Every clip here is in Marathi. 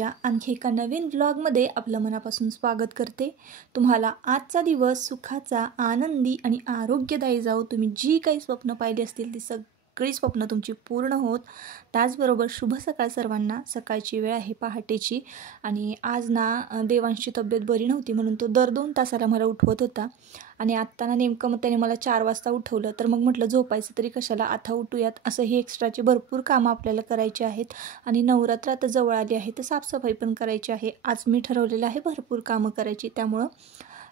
प्रिया आणखी एका नवीन व्लॉगमध्ये आपलं मनापासून स्वागत करते। तुम्हाला आजचा दिवस सुखाचा, आनंदी आणि आरोग्यदायी जाओ। तुम्ही जी काही स्वप्न पाहिली असतील ती सगळी स्वप्न तुमची पूर्ण होत। त्याचबरोबर शुभ सकाळ सर्वांना। सकाळची वेळ आहे पहाटेची आणि आज ना देवांची तब्येत बरी नव्हती म्हणून तो दर 2 तासाला मला उठवत होता आणि आत्ता ना नेमकं त्याने मला 4 वाजता उठवलं। तर मग म्हटलं झोपायचं तरी कशाला, आता उठूयात। असं ही एक्स्ट्राची भरपूर कामं आपल्याला करायची आहेत आणि नवरात्र आता जवळ आली आहे तर साफसफाई पण करायची आहे। आज मी ठरवलेलं आहे भरपूर कामं करायची, त्यामुळं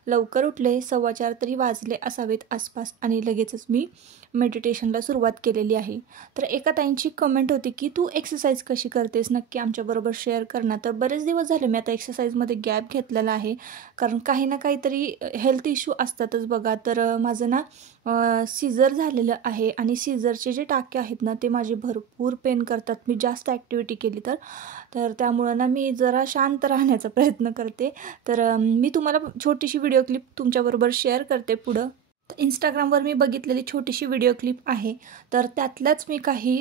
लवकर उठले। 4:15 तरी वाजले असावेत आसपास आणि लगेचच मी मेडिटेशनला सुरुवात केलेली आहे। तर एका ताईंची कमेंट होती की तू एक्सरसाइज कशी करतेस, नक्की आमच्याबरोबर शेअर कर ना। तर बरेच दिवस झाले मी आता एक्सरसाइजमध्ये गॅप घेतलेला आहे, कारण काही ना काहीतरी हेल्थ इश्यू असतातच बघा। तर माझं ना सीझर झालेलं आहे आणि सीझरचे जे टाके आहेत ना ते माझे भरपूर पेन करतात मी जास्त ॲक्टिव्हिटी केली तर त्यामुळं ना मी जरा शांत राहण्याचा प्रयत्न करते। तर मी तुम्हाला छोटीशी व्हिडिओ क्लिप तुमच्याबरोबर शेअर करते पुढं। इंस्टाग्रामवर मी बघितलेली छोटीशी व्हिडिओ क्लिप आहे, तर त्यातल्याच मी काही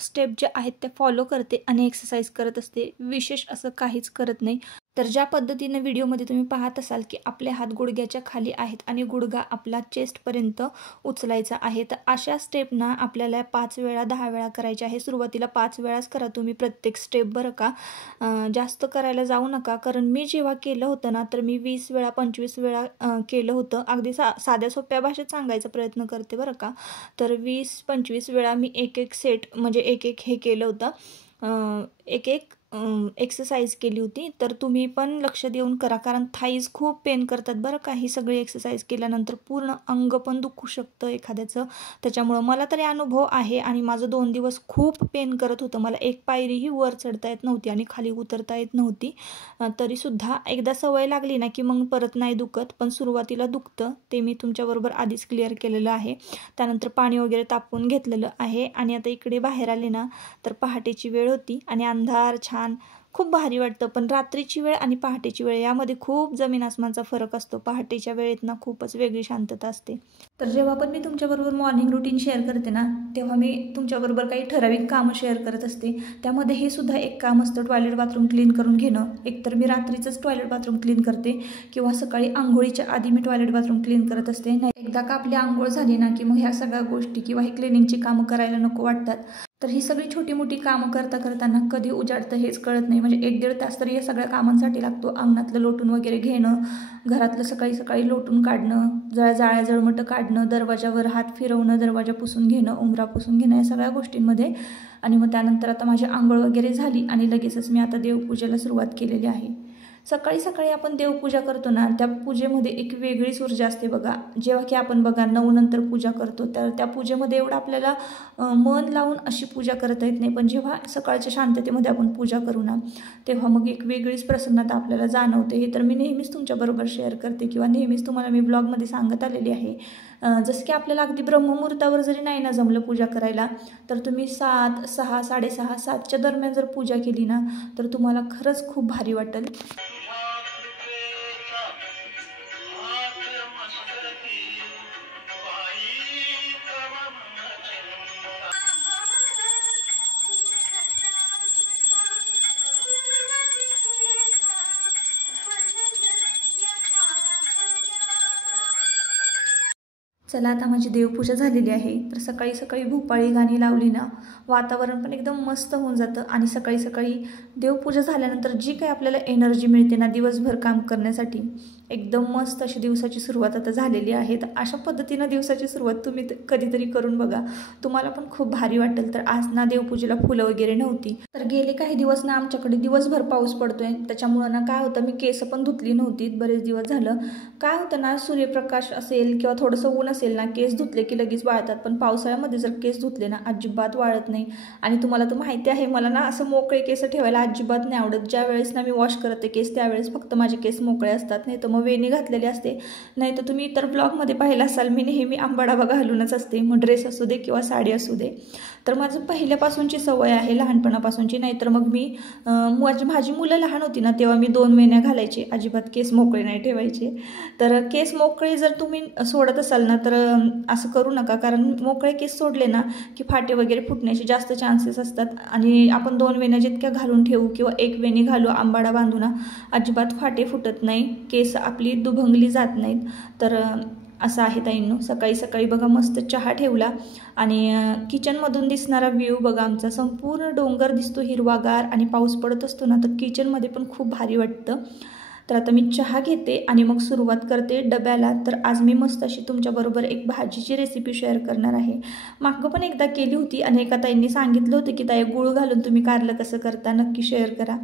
स्टेप जे आहेत ते फॉलो करते आणि एक्सरसाइज करत असते। विशेष असं काहीच करत नाही। तर ज्या पद्धतीने व्हिडिओमध्ये तुम्ही पाहत असाल की आपले हात गुडघ्याच्या खाली आहेत आणि गुडघा आपला चेस्टपर्यंत उचलायचा आहे, तर अशा स्टेप ना आपल्याला 5 वेळा 10 वेळा करायचे आहे। सुरुवातीला 5 वेळाच करा तुम्ही प्रत्येक स्टेप, बरं का। जास्त करायला जाऊ नका, कारण मी जेव्हा केलं होतं ना तर मी 20 वेळा 25 वेळा केलं होतं। अगदी साध्या सोप्या भाषेत सांगायचा प्रयत्न करते बरं का। तर 20-25 वेळा मी एक सेट म्हणजे एक हे केलं होतं, एक एक्सरसाइज केली होती। तर तुम्ही पण लक्ष देऊन करा, कारण थाईज खूप पेन करतात बरं का। ही सगळी एक्सरसाइज केल्यानंतर पूर्ण अंग पण दुखू शकतं एखाद्याचं, त्याच्यामुळं मला तरी अनुभव आहे आणि माझं 2 दिवस खूप पेन करत होतं। मला एक पायरीही वर चढता येत नव्हती आणि खाली उतरता येत नव्हती। तरीसुद्धा एकदा सवय लागली ना की मग परत नाही दुखत, पण सुरुवातीला दुखतं, ते मी तुमच्याबरोबर आधीच क्लिअर केलेलं आहे। त्यानंतर पाणी वगैरे तापवून घेतलेलं आहे आणि आता इकडे बाहेर आले ना तर पहाटेची वेळ होती आणि अंधार छान खूप भारी वाटतं। पण रात्रीची वेळ आणि पहाटेची वेळ यामध्ये खूप जमीन आसमानचा फरक असतो। पहाटेच्या वेळेत ना खूपच वेगळी शांतता असते। तर जेव्हा पण मी तुमच्याबरोबर मॉर्निंग रुटीन शेअर करते ना तेव्हा मी तुमच्याबरोबर काही ठराविक कामं शेअर करत असते। त्यामध्ये हे सुद्धा एक काम असतं, टॉयलेट बाथरूम क्लीन करून घेणं। एकतर मी रात्रीचंच टॉयलेट बाथरूम क्लीन करते किंवा सकाळी आंघोळीच्या आधी मी टॉयलेट बाथरूम क्लीन करत असते। नाही एकदा का आपली आंघोळ झाली ना की मग ह्या सगळ्या गोष्टी किंवा ही क्लिनिंगची कामं करायला नको वाटतात। तर ही सगळी छोटी मोठी कामं करताना कधी उजाडतं हेच कळत नाही। म्हणजे 1-1.5 तास तरी या सगळ्या कामांसाठी लागतो। अंगणातलं लोटून वगैरे घेणं, घरातलं सकाळी लोटून काढणं, जाळ्या जळमटं काढणं, दरवाजावर हात फिरवणं, दरवाजा पुसून घेणं, उंबरा पुसून घेणं, या सगळ्या गोष्टींमध्ये। आणि मग त्यानंतर आता माझी आंघोळ वगैरे झाली आणि लगेचच मी आता देवपूजेला सुरुवात केलेली आहे। सकाळी आपण देवपूजा करतो ना त्या पूजेमध्ये एक वेगळीच ऊर्जा असते बघा। जेव्हा की आपण बघा 9 नंतर पूजा करतो तर त्या पूजेमध्ये एवढं आपल्याला मन लावून अशी पूजा करता येत नाही, पण जेव्हा सकाळच्या शांततेमध्ये आपण पूजा करू ना तेव्हा मग एक वेगळीच प्रसन्नता आपल्याला जाणवते। हे तर मी नेहमीच तुमच्याबरोबर शेअर करते किंवा नेहमीच तुम्हाला मी ब्लॉगमध्ये सांगत आलेली आहे। जसं की आपल्याला अगदी ब्रह्ममुहूर्तावर जरी नाही ना जमलं पूजा करायला तर तुम्ही 7, 6, 6:30, 7च्या दरम्यान जर पूजा केली ना तर तुम्हाला खरंच खूप भारी वाटेल। चला आता माझी देवपूजा झालेली आहे। तर सकाळी भोपाळी गाणी लावली ना वातावरण पण एकदम मस्त होऊन जातं आणि सकाळी देवपूजा झाल्यानंतर जी काही आपल्याला एनर्जी मिळते ना दिवसभर काम करण्यासाठी, एकदम मस्त अशी दिवसाची सुरुवात आता झालेली आहे। तर अशा पद्धतीनं दिवसाची सुरुवात तुम्ही कधीतरी करून बघा, तुम्हाला पण खूप भारी वाटेल। तर आज ना देवपूजेला फुलं वगैरे नव्हती, तर गेले काही दिवस ना आमच्याकडे दिवसभर पाऊस पडतोय, त्याच्यामुळं ना काय होतं मी केस पण धुतली नव्हती बरेच दिवस झालं। काय होतं ना सूर्यप्रकाश असेल किंवा थोडंसं ऊन असेल ना केस धुतले की लगेच वाळतात, पण पावसाळ्यामध्ये जर केस धुतले ना अजिबात वाळत नाही। आणि तुम्हाला तर माहिती आहे मला ना असं मोकळे केस ठेवायला अजिबात नाही आवडत। ज्या वेळेस ना मी वॉश करते केस त्यावेळेस फक्त माझे केस मोकळे असतात, नाही तर मग वेणी घातलेली असते। नाही तर तुम्ही इतर ब्लॉगमध्ये पाहिलं असाल मी नेहमी आंबाडा घालूनच असते, मग ड्रेस असू दे किंवा साडी असू दे। तर माझं पहिल्यापासूनची सवय आहे लहानपणापासूनची। नाहीतर मग मी माझी मुलं लहान होती ना तेव्हा मी 2 वेण्या घालायचे, अजिबात केस मोकळे नाही ठेवायचे। तर केस मोकळे जर तुम्ही सोडत असाल ना तर असं करू नका, कारण मोकळे केस सोडले ना की फाटे वगैरे फुटण्याचे जास्त चान्सेस असतात. आणि आपण 2 वेण्या जितक्या घालून ठेवू किंवा 1 वेणी घालू आंबाडा बांधू ना, अजिबात फाटे फुटत नाही, केस आपली दुभंगली जात नाहीत. तर असं आहे ताईंनो. सकाळी सकाळी बघा मस्त चहा ठेवला आणि किचनमधून दिसणारा व्ह्यू बघा, आमचा संपूर्ण डोंगर दिसतो हिरवागार, आणि पाऊस पडत असतो ना तर किचनमध्ये पण खूप भारी वाटतं. तर आता मी चहा घेते आणि मग सुरुवात करते डब्याला. तर आज मी मस्त अशी तुमच्याबरोबर एक भाजीची रेसिपी शेअर करणार आहे. मागं पण एकदा केली होती आणि एका ताईंनी सांगितलं होतं की ताई गूळ घालून तुम्ही कारलं कसं करता, नक्की शेअर करा.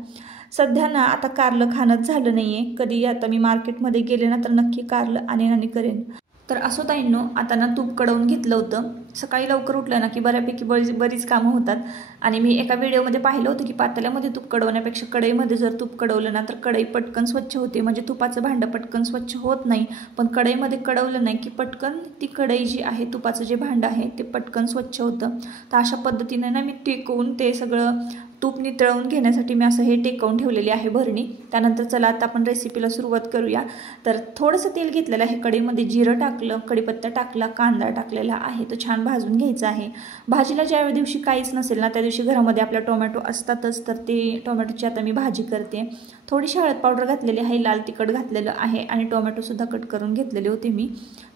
सध्या ना आता कारलं खाणंच झालं नाही आहे. कधी आता मी मार्केटमध्ये गेले ना तर नक्की कारलं आणेन आणि करेन. तर असो ताईंनो, आता ना तूप कडवून घेतलं होतं. सकाळी लवकर उठलं ना की बऱ्यापैकी बरीच कामं होतात. आणि मी एका व्हिडिओमध्ये पाहिलं होतं की पातेल्यामध्ये तूप कडवण्यापेक्षा कढईमध्ये जर तूप कडवलं ना तर कढई पटकन स्वच्छ होते. म्हणजे तुपाचं भांडं पटकन स्वच्छ होत नाही, पण कढईमध्ये कडवलं नाही की पटकन ती कढई जी आहे, तुपाचं जे भांडं आहे ते पटकन स्वच्छ होतं. तर अशा पद्धतीने ना मी टेकवून ते सगळं तूप नितळवून घेण्यासाठी मी असं हे टेकवून ठेवलेली आहे भरणी. त्यानंतर चला आता आपण रेसिपीला सुरुवात करूया. तर थोडंसं तेल घेतलेलं आहे, कढईमध्ये जिरं टाकलं, कढीपत्ता टाकला, कांदा टाकलेला आहे, तो छान भाजून घ्यायचा आहे. भाजीला ज्या दिवशी काहीच नसेल ना त्या दिवशी घरामध्ये आपल्या टोमॅटो असतातच, तर ते टोमॅटोची आता मी भाजी करते. थोडीशी हळद पावडर घातलेली आहे, लाल तिखट घातलेलं आहे आणि टोमॅटोसुद्धा कट करून घेतलेले होते मी.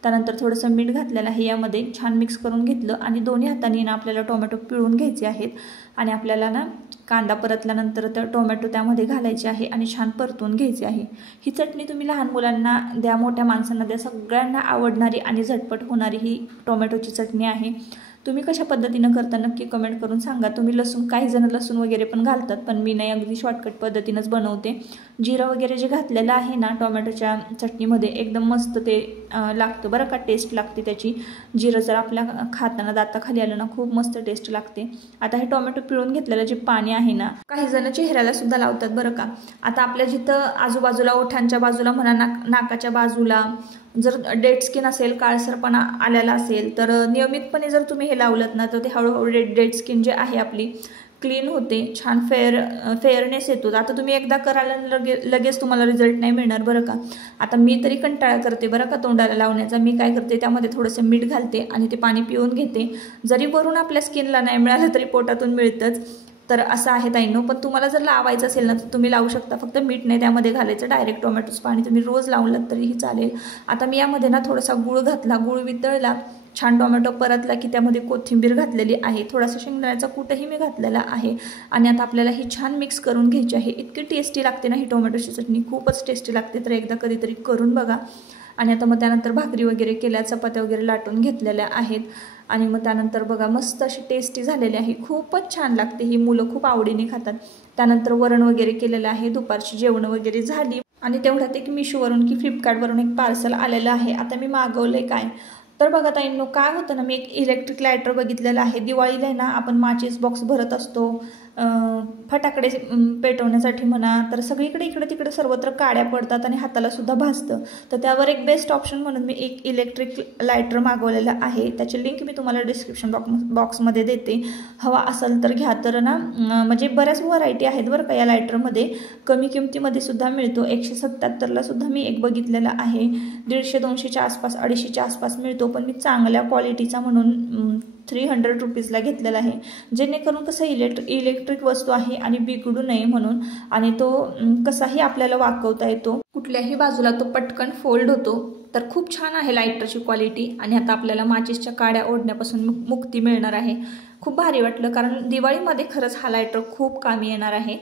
त्यानंतर थोडंसं मीठ घातलेलं आहे, यामध्ये छान मिक्स करून घेतलं आणि दोन्ही हातांनी ना आपल्याला टोमॅटो पिळून घ्यायचे आहेत. आणि आपल्याला ना कांदा परतल्यानंतर तर टोमॅटो त्यामध्ये घालायचे आहे आणि छान परतून घ्यायचे आहे. ही चटणी तुम्ही लहान मुलांना द्या, मोठ्या माणसांना द्या, सगळ्यांना आवडणारी आणि झटपट होणारी ही टोमॅटोची चटणी आहे. तुम्ही कशा पद्धतीनं करता नक्की कमेंट करून सांगा. तुम्ही लसूण, काही जण लसूण वगैरे पण घालतात, पण मी नाही, अगदी शॉर्टकट पद्धतीनंच बनवते. जिरं वगैरे जे घातलेलं आहे ना टोमॅटोच्या चटणीमध्ये एकदम मस्त ते लागतं बरं का, टेस्ट लागते त्याची. जिरं जर आपल्या खाताना दाताखाली आलं ना खूप मस्त टेस्ट लागते. आता हे टोमॅटो पिळून घेतलेलं जे पाणी आहे ना, काही जण चेहऱ्याला सुद्धा लावतात बरं का. आता आपल्या जिथं आजूबाजूला ओठांच्या बाजूला म्हणा, नाकाच्या बाजूला जर डेड स्किन असेल, काळसरपणा आलेला असेल, तर नियमितपणे जर तुम्ही हे लावलं ना तर ते हळूहळू डेड स्किन जे आहे आपली क्लीन होते, छान फेअरनेस येतो. आता तुम्ही एकदा करायला लगेच तुम्हाला रिझल्ट नाही मिळणार बरं का. आता मी तरी कंटाळा करते बरं का तोंडाला लावण्याचा. मी काय करते, त्यामध्ये थोडंसं मीठ घालते आणि ते पाणी पिऊन घेते. जरी वरून आपल्या स्किनला नाही मिळालं तरी पोटातून मिळतंच. तर असं आहे ताईंनो. पण तुम्हाला जर लावायचं असेल ना तर तुम्ही लावू शकता, फक्त मीठ नाही त्यामध्ये घालायचं, डायरेक्ट टोमॅटोचं पाणी तुम्ही रोज लावलं तरीही चालेल. आता मी यामध्ये ना थोडासा गूळ घातला, गूळ वितळला, छान टोमॅटो परतला की त्यामध्ये कोथिंबीर घातलेली आहे, थोडासा शेंगदाण्याचा कूटही मी घातलेला आहे. आणि आता आपल्याला ही छान मिक्स करून घ्यायची आहे. इतकी टेस्टी लागते ना ही टोमॅटोची चटणी, खूपच टेस्टी लागते. तर एकदा कधीतरी करून बघा. आणि आता मग त्यानंतर भाकरी वगैरे केल्या, चपात्या वगैरे लाटून घेतलेल्या आहेत. आणि मग त्यानंतर बघा मस्त अशी टेस्टी झालेली आहे, खूपच छान लागते ही, मुलं खूप आवडीने खातात. त्यानंतर वरण वगैरे केलेलं आहे, दुपारची जेवण वगैरे झाली. आणि तेवढ्यात एक मिशोवरून की फ्लिपकार्टवरून एक पार्सल आलेलं आहे. आता मी मागवलं काय, तर बघा ताईंनो, काय होतं ना, मी एक इलेक्ट्रिक लायटर बघितलेलं आहे. दिवाळीला आहे ना आपण माचीस बॉक्स भरत असतो फटाकडे पेटवण्यासाठी म्हणा, तर सगळीकडे इकडे तिकडे सर्वत्र काड्या पडतात आणि हाताला सुद्धा भाजतं. तर त्यावर एक बेस्ट ऑप्शन म्हणून मी एक इलेक्ट्रिक लायटर मागवलेलं आहे. त्याची लिंक मी तुम्हाला डिस्क्रिप्शन बॉक्समध्ये देते, हवा असेल तर घ्या. तर ना म्हणजे बऱ्याच व्हरायटी आहेत बरं का या लायटरमध्ये, कमी किमतीमध्ये सुद्धा मिळतो. 177ला सुद्धा मी एक बघितलेला आहे, 150-200च्या आसपास, 250च्या आसपास मिळतो. पण मी चांगल्या क्वालिटीचा म्हणून 300 रुपीजला घेतलेला आहे, जेणेकरून कसं इलेक्ट्रिक वस्तू आहे आणि बिघडू नये म्हणून. आणि तो कसाही आपल्याला वाकवता येतो, कुठल्याही बाजूला तो पटकन फोल्ड होतो. तर खूप छान आहे लायटरची क्वालिटी. आणि आता आपल्याला माचीसच्या काड्या ओढण्यापासून मुक्ती मिळणार आहे. खूप भारी वाटलं, कारण दिवाळीमध्ये खरंच हा लायटर खूप कामी येणार आहे.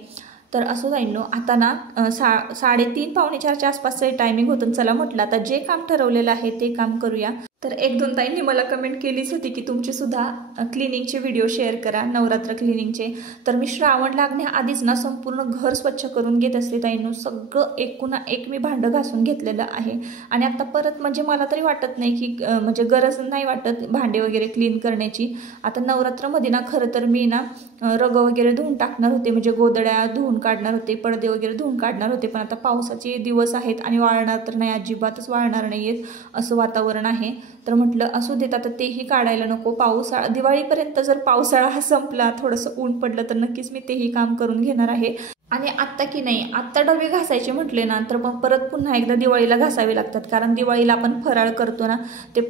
तर असं जाईन. आता ना 3:30-4:45च्या आसपासचं टायमिंग होतं. चला म्हटलं आता जे काम ठरवलेलं आहे ते काम करूया. तर 1-2 ताईंनी मला कमेंट केलीच होती की तुमचे सुद्धा क्लिनिंगचे व्हिडिओ शेअर करा, नवरात्र क्लिनिंगचे. तर मी श्रावण लागण्याआधीच ना संपूर्ण घर स्वच्छ करून घेत असते ताईंनो. सगळं एकूण एक मी भांडं घासून घेतलेलं आहे. आणि आता परत म्हणजे मला तरी वाटत नाही की म्हणजे गरज नाही वाटत भांडे वगैरे क्लीन करण्याची. आता नवरात्रामध्ये ना खरं तर मी ना रग वगैरे धुवून टाकणार होते, म्हणजे गोदड्या धुवून काढणार होते, पडदे वगैरे धुवून काढणार होते. पण आता पावसाचे दिवस आहेत आणि वाळणार तर नाही, अजिबातच वाळणार नाही आहेत असं वातावरण आहे. तर म्हटलं असू देत, आता तेही काढायला नको. पावसाळा दिवाळीपर्यंत जर पावसाळा हा संपला, थोडंसं ऊन पडलं तर नक्कीच मी तेही काम करून घेणार आहे. आणि आत्ता की नाही, आत्ता डबे घासायचे म्हटले ना तर मग परत पुन्हा एकदा दिवाळीला घासावे लागतात, कारण दिवाळीला आपण फराळ करतो ना, ते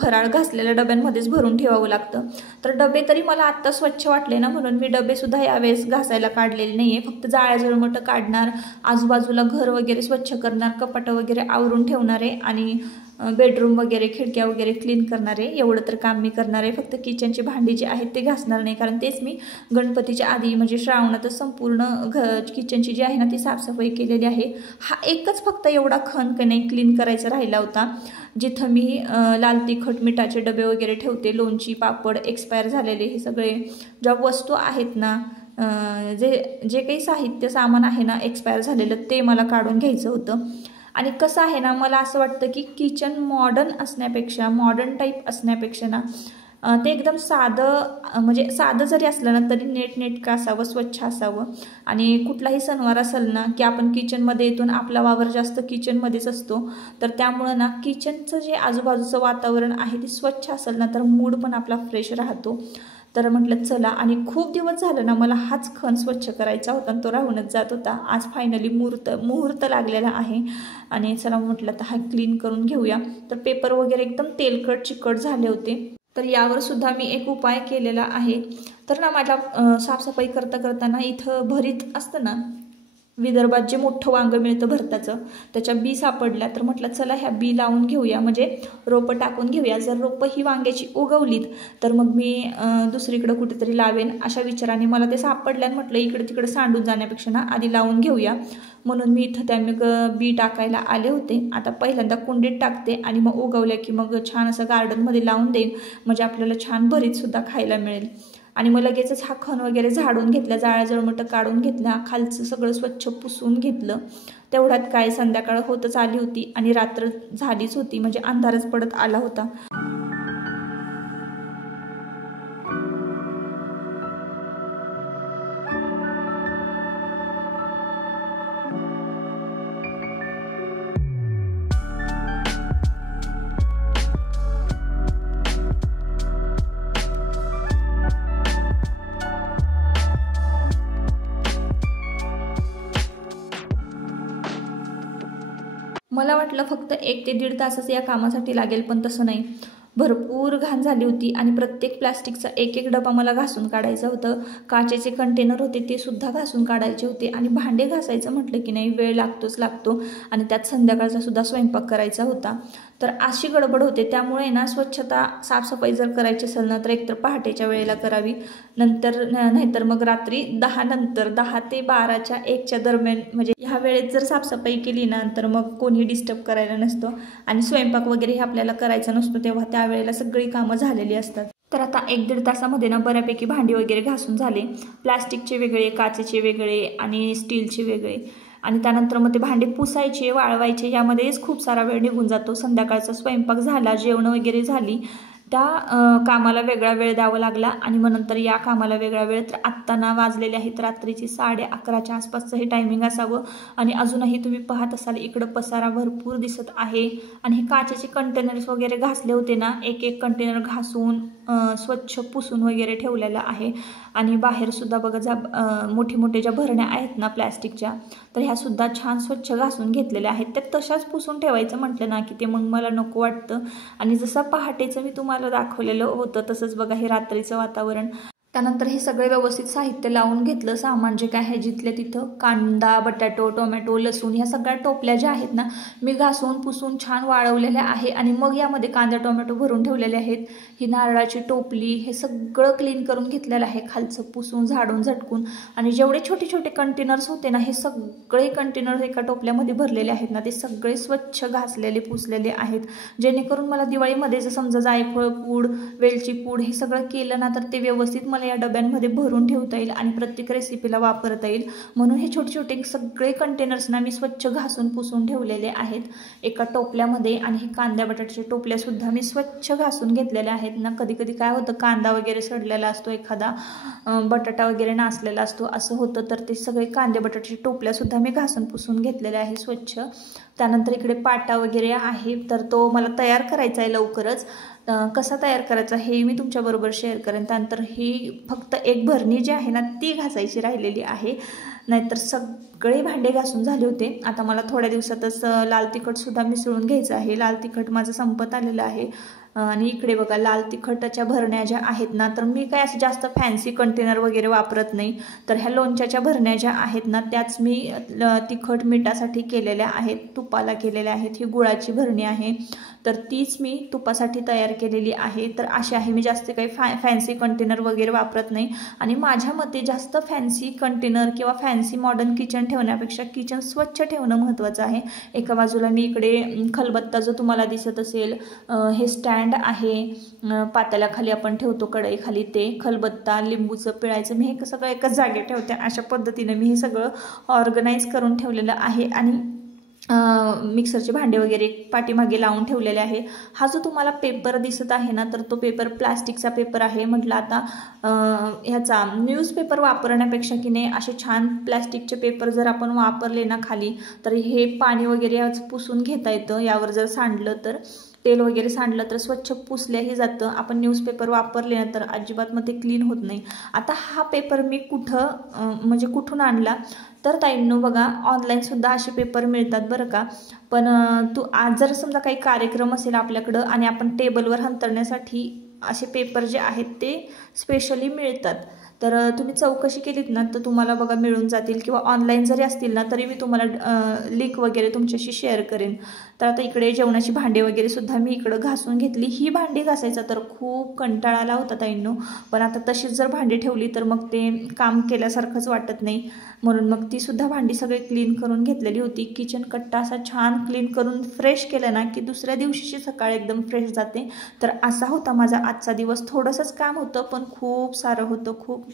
फराळ घासलेल्या डब्यांमध्येच भरून ठेवावं लागतं. तर डबे तरी मला आत्ता स्वच्छ वाटले ना, म्हणून मी डबेसुद्धा यावेळेस घासायला काढलेले नाही आहे. फक्त जाळ्या जळमटं काढणार, आजूबाजूला घर वगैरे स्वच्छ करणार, कपाटं वगैरे आवरून ठेवणार आहे आणि बेडरूम वगैरे खिडक्या वगैरे क्लीन करणार आहे. एवढं तर काम मी करणार आहे. फक्त किचनची भांडी जी आहेत ते घासणार नाही, कारण तेच मी गणपतीच्या आधी म्हणजे श्रावणातच संपूर्ण किचनची जी आहे ना ती साफसफाई केलेली आहे. हा एकच फक्त एवढा खण का नाही क्लीन करायचा राहिला होता, जिथं मी लाल तिखट मिठाचे डबे वगैरे ठेवते, लोणची पापड एक्सपायर झालेले हे सगळे ज्या वस्तू आहेत ना, जे काही साहित्य सामान आहे ना एक्सपायर झालेलं, ते मला काढून घ्यायचं होतं. आणि कसं आहे ना, मला असं वाटतं की किचन मॉडर्न टाईप असण्यापेक्षा ना ते एकदम साधं, म्हणजे साधं जरी असलं ना तरी नीटनेटकं असावं, स्वच्छ असावं. आणि कुठलाही सणवार असेल ना की आपण किचनमध्ये येतो, आपला वावर जास्त किचनमध्येच असतो, तर त्यामुळं ना किचनचं जे आजूबाजूचं वातावरण आहे ते स्वच्छ असेल ना तर मूड पण आपला फ्रेश राहतो. तर म्हटलं चला, आणि खूप दिवस झालं ना मला हाच खण स्वच्छ करायचा होता, तो राहूनच जात होता. आज फायनली मुहूर्त लागलेला आहे आणि चला म्हटलं तर हा क्लीन करून घेऊया. तर पेपर वगैरे एकदम तेलकट चिकट झाले होते, तर यावर सुद्धा मी एक उपाय केलेला आहे. तर ना माझ्या साफसफाई करताना इथं भरीत असतं ना, विदर्भात जे मोठं वांगं मिळतं भरताचं, त्याच्या बी सापडल्या, तर म्हटलं चला ह्या बी लावून घेऊया, म्हणजे रोपं टाकून घेऊया. जर रोपं ही वांग्याची उगवलीत तर मग मी दुसरीकडं कुठेतरी लावेन अशा विचाराने मला ते सापडल्या. म्हटलं इकडे तिकडे सांडून जाण्यापेक्षा ना आधी लावून घेऊया, म्हणून मी इथं त्या मग बी टाकायला आले होते. आता पहिल्यांदा कुंडीत टाकते आणि मग उगवल्या की मग छान असं गार्डनमध्ये लावून देईन, म्हणजे आपल्याला छान भरीतसुद्धा खायला मिळेल. आणि मग लगेचच हा खण वगैरे झाडून घेतला, जाळ्या जळमटं काढून घेतला, खालचं सगळं स्वच्छ पुसून घेतलं. तेवढ्यात काय संध्याकाळ होतच आली होती आणि रात्र झालीच होती, म्हणजे अंधारच पडत आला होता. मला वाटलं फक्त 1 ते 1.5 तासच या कामासाठी लागेल, पण तसं नाही. भरपूर घाण झाली होती आणि प्रत्येक प्लास्टिकचा एक डबा मला घासून काढायचं होतं. काचेचे कंटेनर होते ते सुद्धा घासून काढायचे होते. आणि भांडे घासायचं म्हटलं की नाही वेळ लागतो आणि त्यात संध्याकाळचा सुद्धा स्वयंपाक करायचा होता. तर अशी गडबड होते, त्यामुळे ना स्वच्छता साफसफाई जर करायची असेल ना तर एकतर पहाटेच्या वेळेला करावी, नाहीतर मग रात्री 10 नंतर, 10 ते 12च्या 1च्या दरम्यान, म्हणजे ह्या वेळेत जर साफसफाई केली ना तर मग कोणी डिस्टर्ब करायला नसतं आणि स्वयंपाक वगैरे हे आपल्याला करायचा नसतो, तेव्हा त्यावेळेला सगळी कामं झालेली असतात. तर आता 1-1.5 तासामध्ये ना बऱ्यापैकी भांडी वगैरे घासून झाले. प्लास्टिकचे वेगळे, काचेचे वेगळे आणि स्टीलचे वेगळे. आणि त्यानंतर मग ते भांडे पुसायचे, वाळवायचे, यामध्येच खूप सारा वेळ निघून जातो. संध्याकाळचा स्वयंपाक झाला, जेवण वगैरे झाली, त्या कामाला वेगळा वेळ द्यावा लागला आणि मग नंतर या कामाला वेगळा वेळ. तर आत्ता ना वाजलेले आहेत रात्रीची 11:30च्या आसपासचं हे टायमिंग असावं. आणि अजूनही तुम्ही पाहत असाल इकडं पसारा भरपूर दिसत आहे. आणि हे काचेचे कंटेनर्स वगैरे घासले होते ना, एक कंटेनर घासून स्वच्छ पुसून वगैरे ठेवलेलं आहे. आणि बाहेरसुद्धा बघा मोठे ज्या भरण्या आहेत ना प्लॅस्टिकच्या, तर ह्यासुद्धा छान स्वच्छ घासून घेतलेल्या आहेत. त्या तशाच पुसून ठेवायचं म्हटलं ना की ते मग मला नको वाटतं. आणि जसं पहाटेचं मी तुम्हाला दाखवलेलं होतं तसंच बघा हे रात्रीचं वातावरण. त्यानंतर हे सगळे व्यवस्थित साहित्य लावून घेतलं. सामान जे काय आहे जिथल्या तिथं, कांदा, बटाटो, टोमॅटो, लसूण, ह्या सगळ्या टोपल्या ज्या आहेत ना मी घासून पुसून छान वाळवलेल्या आहे. आणि मग यामध्ये कांदा टोमॅटो भरून ठेवलेले आहेत. ही नारळाची टोपली, हे सगळं क्लीन करून घेतलेलं आहे, खालचं पुसून झाडून झटकून. आणि जेवढे छोटे छोटे कंटेनर्स होते ना, हे सगळे कंटेनर एका टोपल्यामध्ये भरलेले आहेत ना, ते सगळे स्वच्छ घासलेले पुसलेले आहेत, जेणेकरून मला दिवाळीमध्ये जर समजा जायफळ पूड, वेलची पूड हे सगळं केलं ना तर ते व्यवस्थित मला या डब्यांमध्ये भरून ठेवता येईल आणि प्रत्येक रेसिपीला वापरता येईल. म्हणून हे छोटे छोटे सगळे कंटेनर्स ना मी स्वच्छ घासून पुसून ठेवलेले आहेत एका टोपल्यामध्ये. आणि हे कांद्या बटाट्याच्या टोपल्या सुद्धा मी स्वच्छ घासून घेतलेल्या आहेत ना. कधी कधी काय होतं, कांदा वगैरे सडलेला असतो, एखादा बटाटा वगैरे नासलेला असतो, असं होतं. तर ते सगळे कांदे बटाट्याच्या टोपल्या सुद्धा मी घासून पुसून घेतलेल्या आहे स्वच्छ. त्यानंतर इकडे पाटा वगैरे आहे, तर तो मला तयार करायचा आहे लवकरच. कसा तयार करायचा हे मी तुमच्याबरोबर शेअर करेन. त्यानंतर ही फक्त एक भरणी जी आहे ना ती घासायची राहिलेली आहे, नाहीतर सगळे भांडे घासून झाले होते. आता मला थोड्या दिवसातच लाल तिखटसुद्धा मिसळून घ्यायचं आहे. लाल तिखट माझं संपत आलेलं आहे. आणि इकडे बघा लाल तिखटाच्या भरण्या ज्या आहेत ना, तर मी काय असं जास्त फॅन्सी कंटेनर वगैरे वापरत नाही. तर ह्या लोणच्याच्या भरण्या ज्या आहेत ना त्याच मी तिखट मिठासाठी केलेल्या आहेत, तुपाला केलेल्या आहेत. ही गुळाची भरणी आहे, तर तीच मी तुपासाठी तयार केलेली आहे. तर अशी आहे, मी जास्त काही फॅन्सी कंटेनर वगैरे वापरत नाही. आणि माझ्या मते जास्त फॅन्सी कंटेनर किंवा फॅन्सी मॉडर्न किचन ठेवण्यापेक्षा किचन स्वच्छ ठेवणं महत्त्वाचं आहे. एका बाजूला मी इकडे खलबत्ता जो तुम्हाला दिसत असेल, हे स्टँड आहे, पातेल्याखाली आपण ठेवतो कढईखाली, ते खलबत्ता, लिंबूचं पिळायचं, मी हे सगळं एकाच जागी ठेवते. अशा पद्धतीने मी हे सगळं ऑर्गनाईज करून ठेवलेलं आहे. आणि मिक्सरचे भांडे वगैरे पाठीमागे लावून ठेवलेले आहे. हा जो तुम्हाला पेपर दिसत आहे ना, तर तो पेपर प्लास्टिकचा पेपर आहे. म्हटलं आता ह्याचा न्यूजपेपर वापरण्यापेक्षा की नाही असे छान प्लास्टिकचे पेपर जर आपण वापरले ना खाली, तर हे पाणी वगैरे पुसून घेता येतं. यावर जर सांडलं तर, तेल वगैरे सांडलं तर स्वच्छ पुसल्याही जातं. आपण न्यूजपेपर वापरले ना तर अजिबात मग ते क्लीन होत नाही. आता हा पेपर मी म्हणजे कुठून आणला तर ताईंनो बघा, ऑनलाईनसुद्धा असे पेपर मिळतात बरं का. पण आज जर समजा काही कार्यक्रम असेल आपल्याकडं आणि आपण टेबलवर अंथरण्यासाठी असे पेपर जे आहेत ते स्पेशली मिळतात. तर तुम्ही चौकशी केलीत ना तर तुम्हाला बघा मिळून जातील, किंवा ऑनलाईन जरी असतील ना तरी मी तुम्हाला लिंक वगैरे तुमच्याशी शेअर करेन. तर आता इकडे जेवणाची भांडे वगैरे सुद्धा मी इकडं घासून घेतली. ही भांडी घासायचा तर खूप कंटाळा आला होता ताईंनो, पण आता तशीच जर भांडी ठेवली तर मग ते काम केल्यासारखंच वाटत नाही. म्हणून मग ती सुद्धा भांडी सगळे क्लीन करून घेतलेली होती. किचन कट्टा असा छान क्लीन करून फ्रेश केलं ना की दुसऱ्या दिवशीची सकाळ एकदम फ्रेश जाते. तर असा होता माझा आजचा दिवस. थोडंसंच काम होतं पण खूप सारं होतं, खूप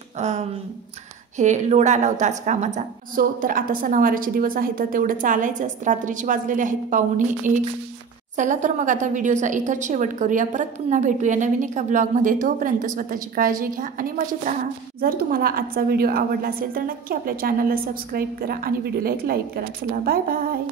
हे लोड आला होता आज कामाचा. तर आता सणावाराचे दिवस आहे तर तेवढं चालायचंच. रात्रीचे वाजलेले आहेत 1:15. चला तर मग आता व्हिडिओचा इथंच शेवट करूया. परत पुन्हा भेटूया नवीन एका ब्लॉगमध्ये. तोपर्यंत स्वतःची काळजी घ्या आणि मजेत राहा. जर तुम्हाला आजचा व्हिडिओ आवडला असेल तर नक्की आपल्या चॅनलला सबस्क्राईब करा आणि व्हिडिओला एक लाईक करा. चला बाय बाय.